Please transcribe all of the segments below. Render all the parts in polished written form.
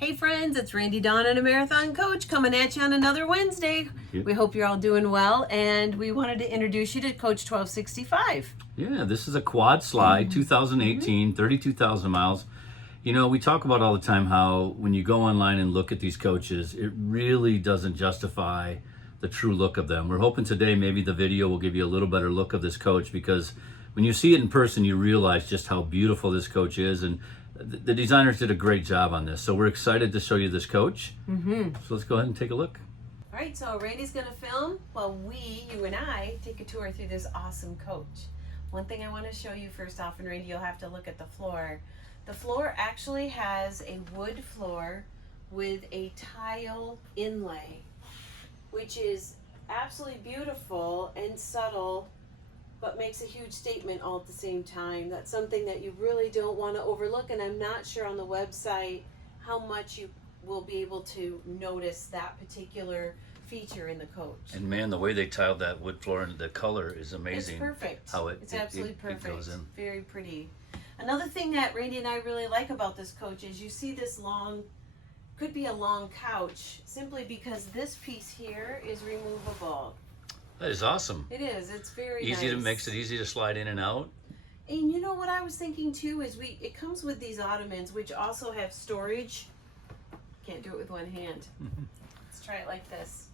Hey friends, it's Randy Dawn and a Marathon Coach coming at you on another Wednesday. We hope you're all doing well, and we wanted to introduce you to Coach 1265. Yeah, this is a quad slide, 2018, 32,000 miles. You know, we talk about all the time how when you go online and look at these coaches, it really doesn't justify the true look of them. We're hoping today maybe the video will give you a little better look of this coach, because when you see it in person, you realize just how beautiful this coach is, and the designers did a great job on this. So we're excited to show you this coach. So let's go ahead and take a look. All right, so Randy's going to film while you and I, take a tour through this awesome coach. One thing I want to show you first off, and Randy, you'll have to look at the floor. The floor actually has a wood floor with a tile inlay, which is absolutely beautiful and subtle, but makes a huge statement all at the same time. That's something that you really don't want to overlook, and I'm not sure on the website how much you will be able to notice that particular feature in the coach. And man, the way they tiled that wood floor and the color is amazing. It's perfect. How it's absolutely perfect. It goes in. Very pretty. Another thing that Randy and I really like about this coach is you see this long, could be a long couch, simply because this piece here is removable. That is awesome. It is. It's very Easy nice. to makes it easy to slide in and out. And you know what I was thinking too is it comes with these ottomans, which also have storage. Can't do it with one hand. Let's try it like this.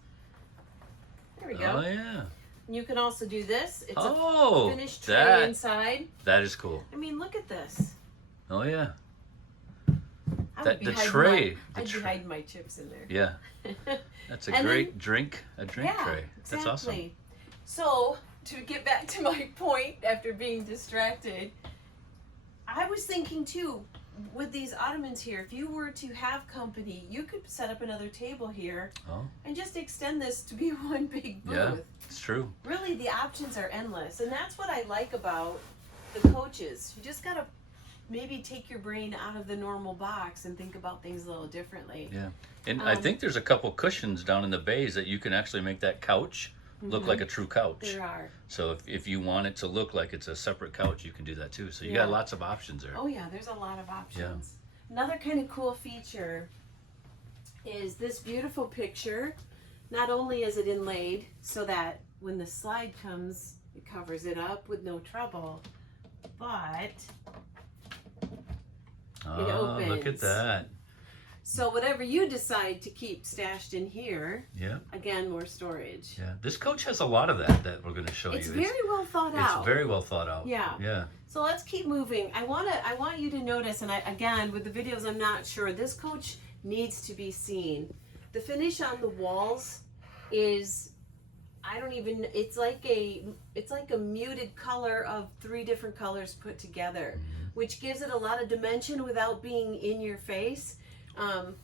There we go. Oh yeah. And you can also do this. It's Oh, a finished tray inside. That is cool. I mean, look at this. Oh yeah. I That would be the hiding tray. I'd be hiding my chips in there. Yeah. That's a And great drink tray. Yeah, That's awesome. exactly. So, to get back to my point after being distracted, I was thinking too, with these ottomans here, if you were to have company, you could set up another table here and just extend this to be one big booth. Yeah, it's true. Really, the options are endless, and that's what I like about the coaches. You just gotta maybe take your brain out of the normal box and think about things a little differently. Yeah. And I think there's a couple cushions down in the bays that you can actually make that couch look like a true couch. There are. So if you want it to look like it's a separate couch, you can do that too. So you got lots of options there. Oh yeah, there's a lot of options. Another kind of cool feature is this beautiful picture. Not only is it inlaid so that when the slide comes, it covers it up with no trouble, but it opens. Look at that. So whatever you decide to keep stashed in here, Yeah. again, more storage. Yeah. This coach has a lot of that we're going to show It's you. very well thought out. It's very well thought out. Yeah. Yeah. So let's keep moving. I want you to notice, and again, with the videos, I'm not sure. This coach needs to be seen. The finish on the walls is, it's like a muted color of 3 different colors put together, which gives it a lot of dimension without being in your face.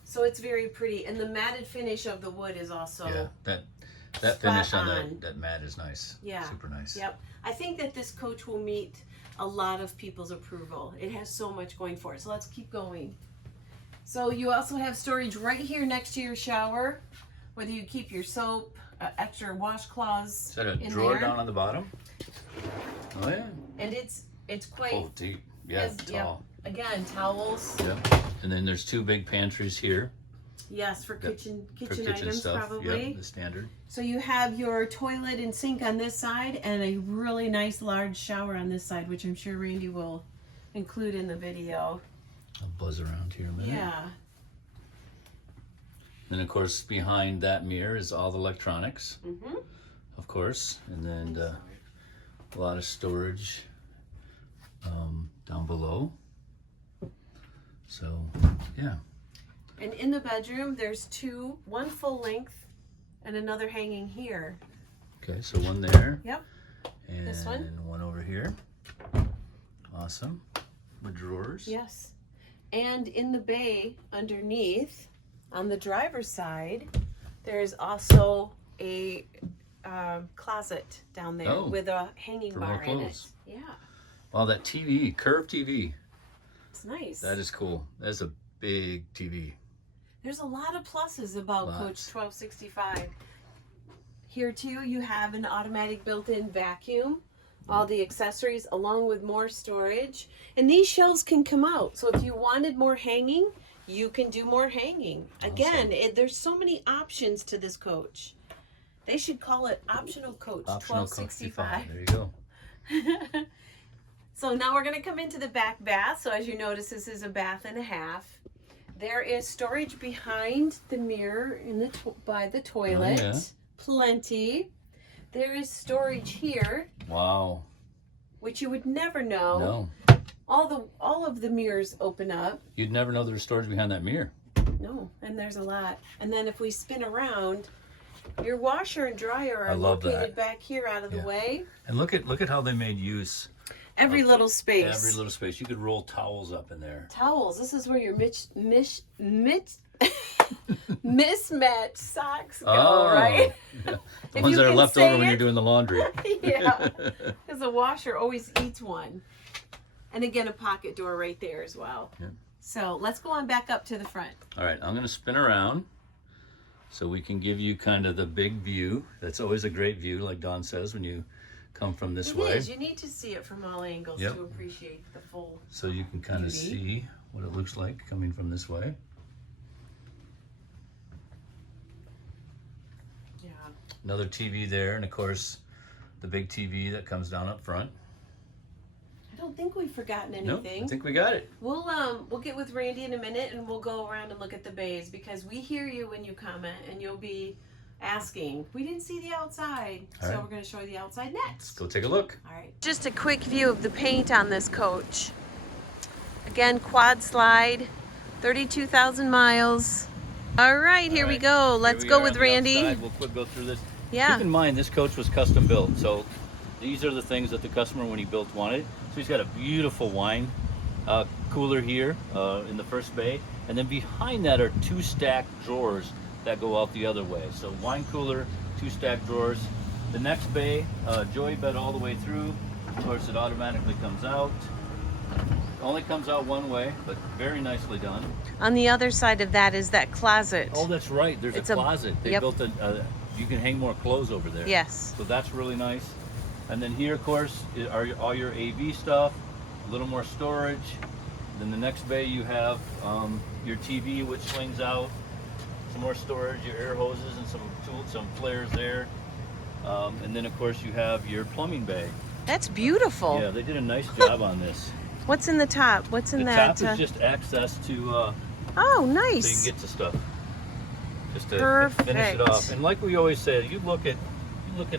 So it's very pretty, and the matted finish of the wood is also that finish on that mat is nice. Yeah, Super nice. Yep. I think that this coach will meet a lot of people's approval. It has so much going for it. So let's keep going. So you also have storage right here next to your shower, whether you keep your soap, extra washcloths. Is that a drawer down on the bottom? Oh yeah. And it's quite deep. Yeah, tall. Again, towels. Yep. And then there's 2 big pantries here. Yes, for kitchen items stuff. probably. Yep, the standard. So you have your toilet and sink on this side, and a really nice large shower on this side, which I'm sure Randy will include in the video. I'll buzz around here a minute. Yeah. Then of course behind that mirror is all the electronics. Of course, and then a lot of storage down below. So yeah. And in the bedroom, there's 2, one full length and another hanging here. Okay, so one there. Yep. And This one. one over here. Awesome. With drawers. Yes. And in the bay underneath, on the driver's side, there's also a closet down there with a hanging bar in it. Yeah. Wow, that TV, curved TV. It's nice. That is cool. That's a big TV. There's a lot of pluses about Coach 1265. Here too, you have an automatic built-in vacuum, all the accessories along with more storage. And these shelves can come out. So if you wanted more hanging, you can do more hanging. Again, there's so many options to this coach. They should call it Optional Coach Optional 1265. There you go. So now we're going to come into the back bath. So as you notice, this is a bath and a half. There is storage behind the mirror in the by the toilet. Oh, yeah. Plenty. There is storage here, Wow. which you would never know. No. All of the mirrors open up. You'd never know there's storage behind that mirror. No, and there's a lot. And then if we spin around, your washer and dryer I are love located that. back here out of the Yeah. way. And look at how they made use. Every of little space. Every little space. You could roll towels up in there. Towels. This is where your mismatched socks go, right? Yeah. The If ones you that are can left say over when it. you're doing the laundry. Yeah, because the washer always eats one. And again, a pocket door right there as well. Yeah. So let's go on back up to the front. All right, I'm going to spin around so we can give you kind of the big view. That's always a great view, like Dawn says, when you come from this It way. is. You need to see it from all angles Yep. to appreciate the full. So you can kind of Beauty. see what it looks like coming from this way. Yeah. Another TV there, and of course, the big TV that comes down up front. I don't think we've forgotten Nope, anything. I think we got it. We'll get with Randy in a minute and we'll go around and look at the bays because we hear you when you comment and you'll be asking. We didn't see the outside, All so right. we're going to show you the outside Let's next. go take a look. All right. Just a quick view of the paint on this coach. Again, quad slide, 32,000 miles. All right, here we go. Let's go with Randy. We'll quick go through this. Yeah. Keep in mind, this coach was custom built, so these are the things that the customer, when he built, wanted. So he's got a beautiful wine cooler here in the first bay, and then behind that are two stacked drawers that go out the other way. So wine cooler, two stacked drawers. The next bay, joy bed all the way through. Of course, it automatically comes out. Only comes out one way, but very nicely done. On the other side of that is that closet. Oh, that's right. There's It's a a- closet. They yep. built you can hang more clothes over there. Yes. So that's really nice. And then here, of course, are all your AV stuff, a little more storage. Then the next bay you have your TV, which swings out, some more storage, your air hoses and some tools, some flares there. And then of course you have your plumbing bay. That's beautiful. Yeah, they did a nice job on this. What's in the top? What's in The that? top is just access to Oh, so you nice. can get to stuff. Just to finish it Perfect. off. And like we always say, you look at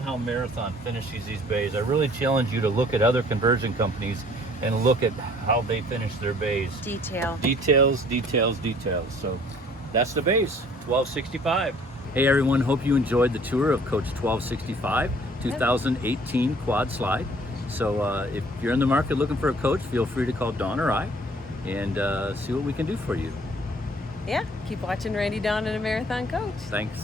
how Marathon finishes these bays. I really challenge you to look at other conversion companies and look at how they finish their bays. Detail. Details, details, details. So that's the bays, 1265. Hey everyone, hope you enjoyed the tour of Coach 1265 2018 Quad Slide. So if you're in the market looking for a coach, feel free to call Dawn or I and see what we can do for you. Yeah. Keep watching Randy Dawn and a Marathon Coach. Thanks.